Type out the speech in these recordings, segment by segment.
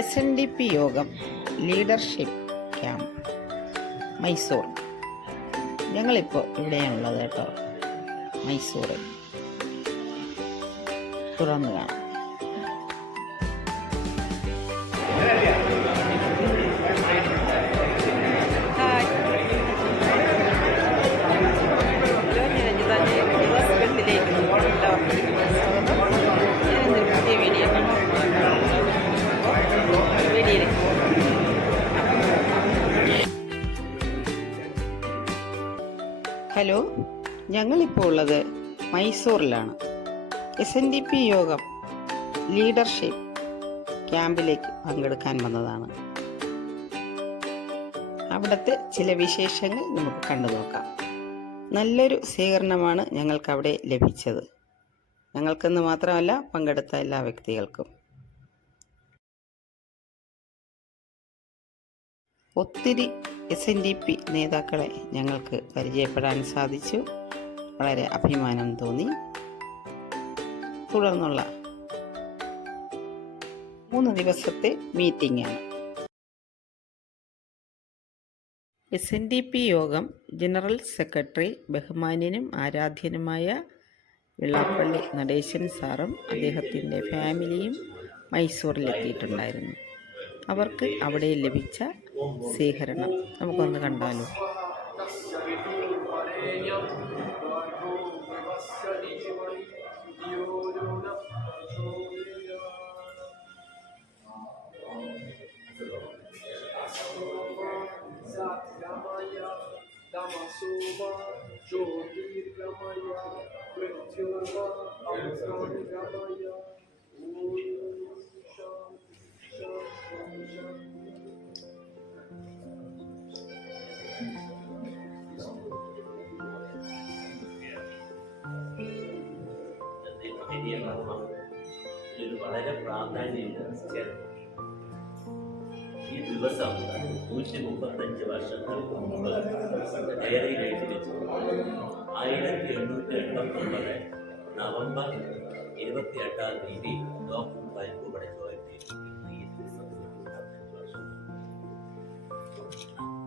SNDP യോഗം leadership camp Mysore. ഞങ്ങളിപ്പോൾ ഇവിടെയാണുള്ളത് കേട്ടോ. മൈസൂറിൽ തുറന്നു കാണാം. ഹലോ, ഞങ്ങളിപ്പോൾ ഉള്ളത് മൈസൂറിലാണ്. SNDP യോഗം ലീഡർഷിപ്പ് ക്യാമ്പിലേക്ക് പങ്കെടുക്കാൻ വന്നതാണ്. അവിടുത്തെ ചില വിശേഷങ്ങൾ നമുക്ക് കണ്ടു നോക്കാം. നല്ലൊരു സ്വീകരണമാണ് ഞങ്ങൾക്കവിടെ ലഭിച്ചത്. ഞങ്ങൾക്കെന്ന് മാത്രമല്ല, പങ്കെടുത്ത എല്ലാ വ്യക്തികൾക്കും. ഒത്തിരി SNDP നേതാക്കളെ ഞങ്ങൾക്ക് പരിചയപ്പെടാൻ സാധിച്ചു. വളരെ അഭിമാനം തോന്നി. തുടർന്നുള്ള 3 ദിവസത്തെ മീറ്റിംഗാണ്. SNDP യോഗം ജനറൽ സെക്രട്ടറി ബഹുമാന്യനും ആരാധ്യനുമായ വെള്ളാപ്പള്ളി നടേശൻ സാറും അദ്ദേഹത്തിൻ്റെ ഫാമിലിയും മൈസൂരിലെത്തിയിട്ടുണ്ടായിരുന്നു. അവർക്ക് അവിടെ ലഭിച്ച സ്വീകരണം നമുക്കൊന്ന് കണ്ടാലോ. ഇതിന് വളരെ പ്രാധാന്യമുണ്ട്. ഈ ദിവസം 135 വർഷങ്ങൾക്ക് മുമ്പ് ഡയറി എഴുതി വെച്ചു. 1889 നവംബർ 28-ാം തീയതി ഡോക്ടർ പരിപ്പ് പഠിച്ചു.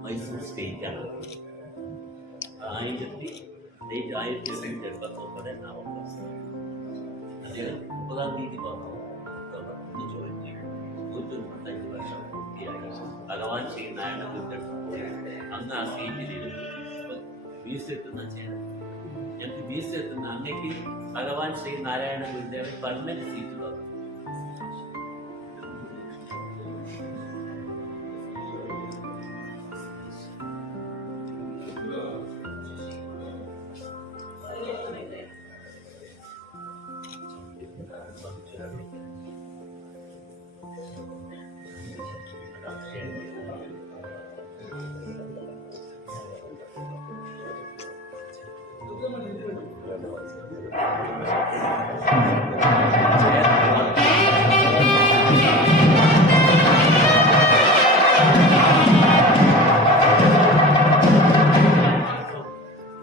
മൈസൂർ സ്റ്റേറ്റാണ്. 1889 നവംബർ 30-ാം തീയതി പറഞ്ഞു. 135 വർഷം പൂർത്തിയായി. ഭഗവാൻ ശ്രീനാരായണ ഗുരുദേവൻ അന്ന് ആ സീറ്റിലിരുന്നു. വീസെത്തുന്ന ചേർന്ന് ഞങ്ങൾക്ക് വീസെത്തുന്ന അങ്ങേക്ക് ഭഗവാൻ ശ്രീനാരായണ ഗുരുദേവൻ പെർമനന്റ് സീറ്റ് തന്നു.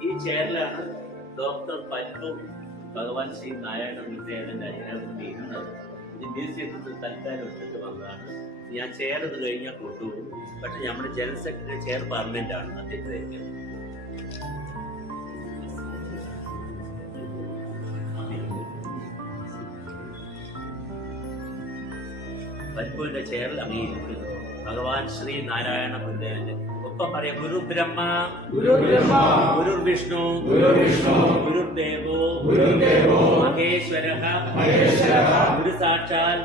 ഈ ചെയറിലാണ് ഡോക്ടർ പൽപ്പും ഭഗവാൻ ശ്രീ നാരായണ ഗുരുദേവന്റെ അതിനകത്ത് ഇരുന്നത്. ഇത് മ്യൂസിയത്തിൽ തൽക്കാലം എടുത്തിട്ട് വന്നതാണ്. ഞാൻ ചെയർ ഇത് കഴിഞ്ഞാൽ കൊണ്ടുപോകും. പക്ഷെ നമ്മുടെ ജനറൽ സെക്രട്ടറി ചെയർ പെർമനന്റ് ആണ്. അദ്ദേഹത്തെ പൽപ്പുവിന്റെ ചെയറിൽ അംഗീകരിക്കുന്നു ഭഗവാൻ ശ്രീ നാരായണ ഗുരുദേവന്റെ. ഒപ്പം പറയാം, ഗുരു ബ്രഹ്മ ഗുരു വിഷ്ണു ഗുരുദേവോ മഹേശ്വരഃ ഗുരു സാക്ഷാൽ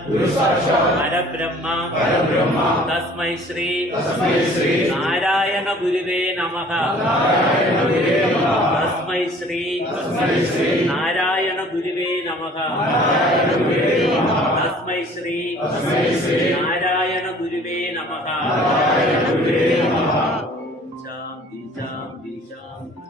പരബ്രഹ്മ തസ്മൈ ശ്രീ നാരായണ ഗുരുവേ നമഃ. തസ്മൈ ശ്രീ നാരായണ ഗുരുവേ നമഃ. തസ്മൈ ശ്രീ നാരായണ ഗുരുവേ നമഃ. ശാന്തി ശാന്തി ശാന്തി.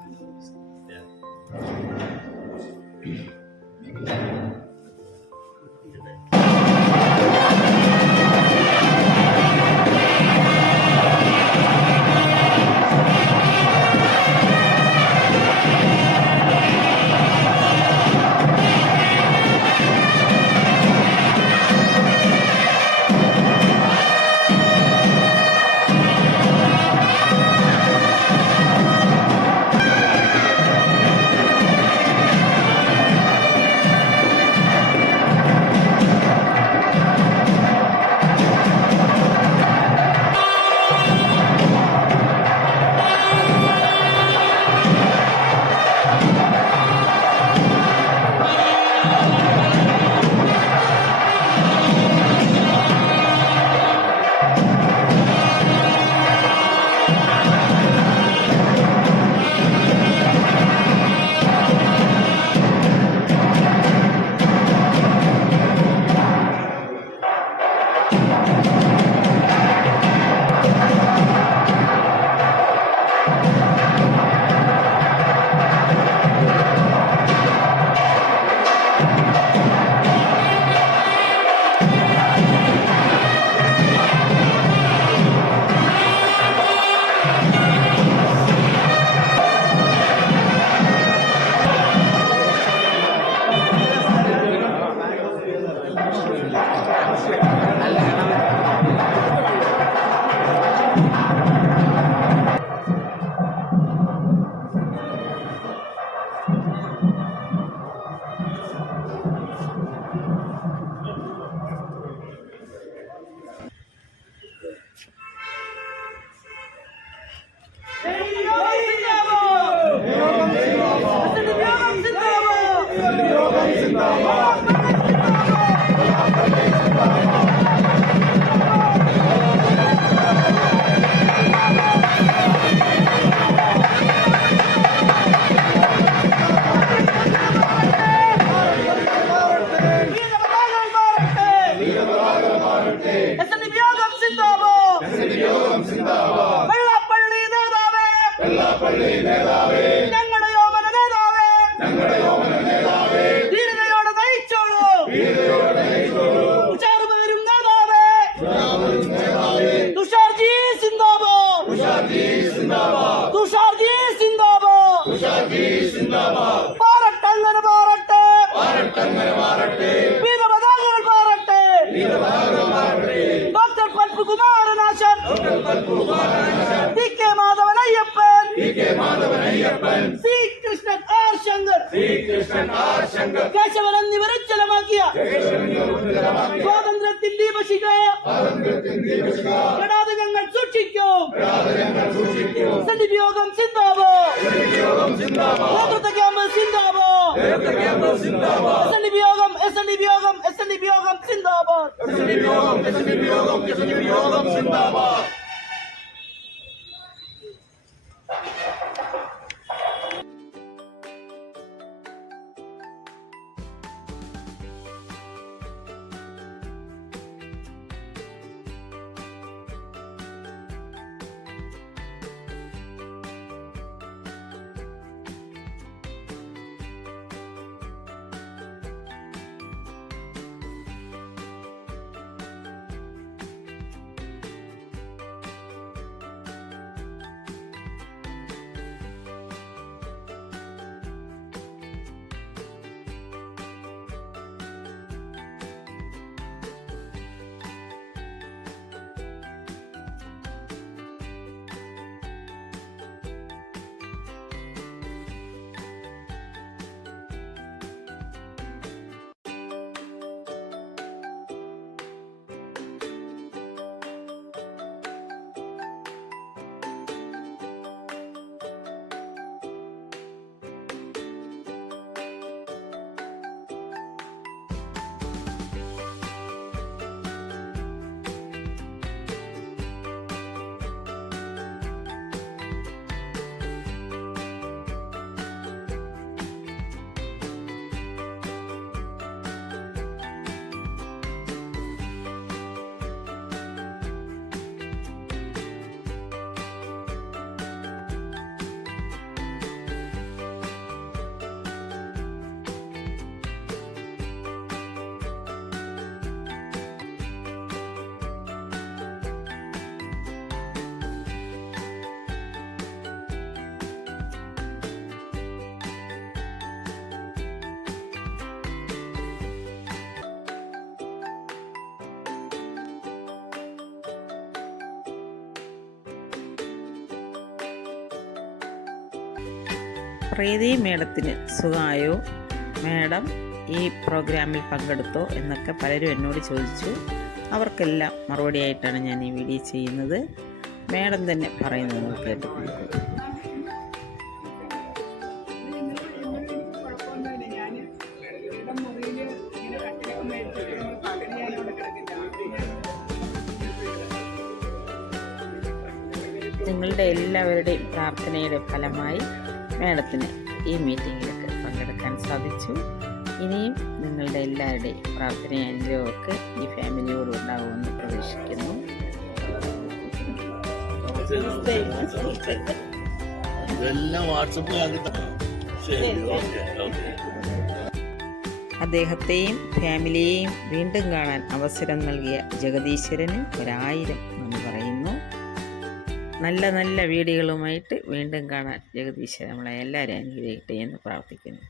ധീരതയോടെ നയിച്ചോളൂ. ഉഷാറുമാരും നേതാവേ. തുഷാർജി സിന്ദാബാദ്. തുഷാർജി സിന്ദാബാദ്. പാറട്ടങ്ങനെ പാറട്ടെ. വീരപതാകകൾ പാറട്ടെ. Doctor പത്മകുമാരനാശൻ. DK Madhavan Ayyappan. C Krishnan R Shankar. Keshavan എന്നിവരെ ജലമാക്കിയ സ്വാതന്ത്ര്യത്തിൻ ദീപശിഖ കെടാതെ ഞങ്ങൾ സൂക്ഷിക്കും. യോഗം സിന്ദാബാദ്. നേതൃത്വ ക്യാമ്പ് സിന്ദാബാദ്. SNDP യോഗം സിന്ദാബാദ്. പ്രീതി മേഡത്തിന് സുഖമായോ? മേഡം ഈ പ്രോഗ്രാമിൽ പങ്കെടുത്തോ എന്നൊക്കെ പലരും എന്നോട് ചോദിച്ചു. അവർക്കെല്ലാം മറുപടിയായിട്ടാണ് ഞാൻ ഈ വീഡിയോ ചെയ്യുന്നത്. മേഡം തന്നെ പറയുന്നത് കേട്ടു. നിങ്ങളുടെ എല്ലാവരുടെയും പ്രാർത്ഥനയുടെ ഫലമായി മേഡത്തിന് ഈ മീറ്റിങ്ങിലൊക്കെ പങ്കെടുക്കാൻ സാധിച്ചു. ഇനിയും നിങ്ങളുടെ എല്ലാവരുടെയും പ്രാർത്ഥനയും അനുഗ്രഹമൊക്കെ ഈ ഫാമിലിയോട് ഉണ്ടാകുമെന്ന് പ്രതീക്ഷിക്കുന്നു. അദ്ദേഹത്തെയും ഫാമിലിയെയും വീണ്ടും കാണാൻ അവസരം നൽകിയ ജഗദീശ്വരന് 1000 നന്ദി പറയുന്നു. നല്ല നല്ല വീഡിയോകളുമായിട്ട് വീണ്ടും കാണാൻ ജഗദീശ്വരൻ നമ്മളെ എല്ലാവരും അനുഗ്രഹിക്കട്ടെ എന്ന് പ്രാർത്ഥിക്കുന്നു.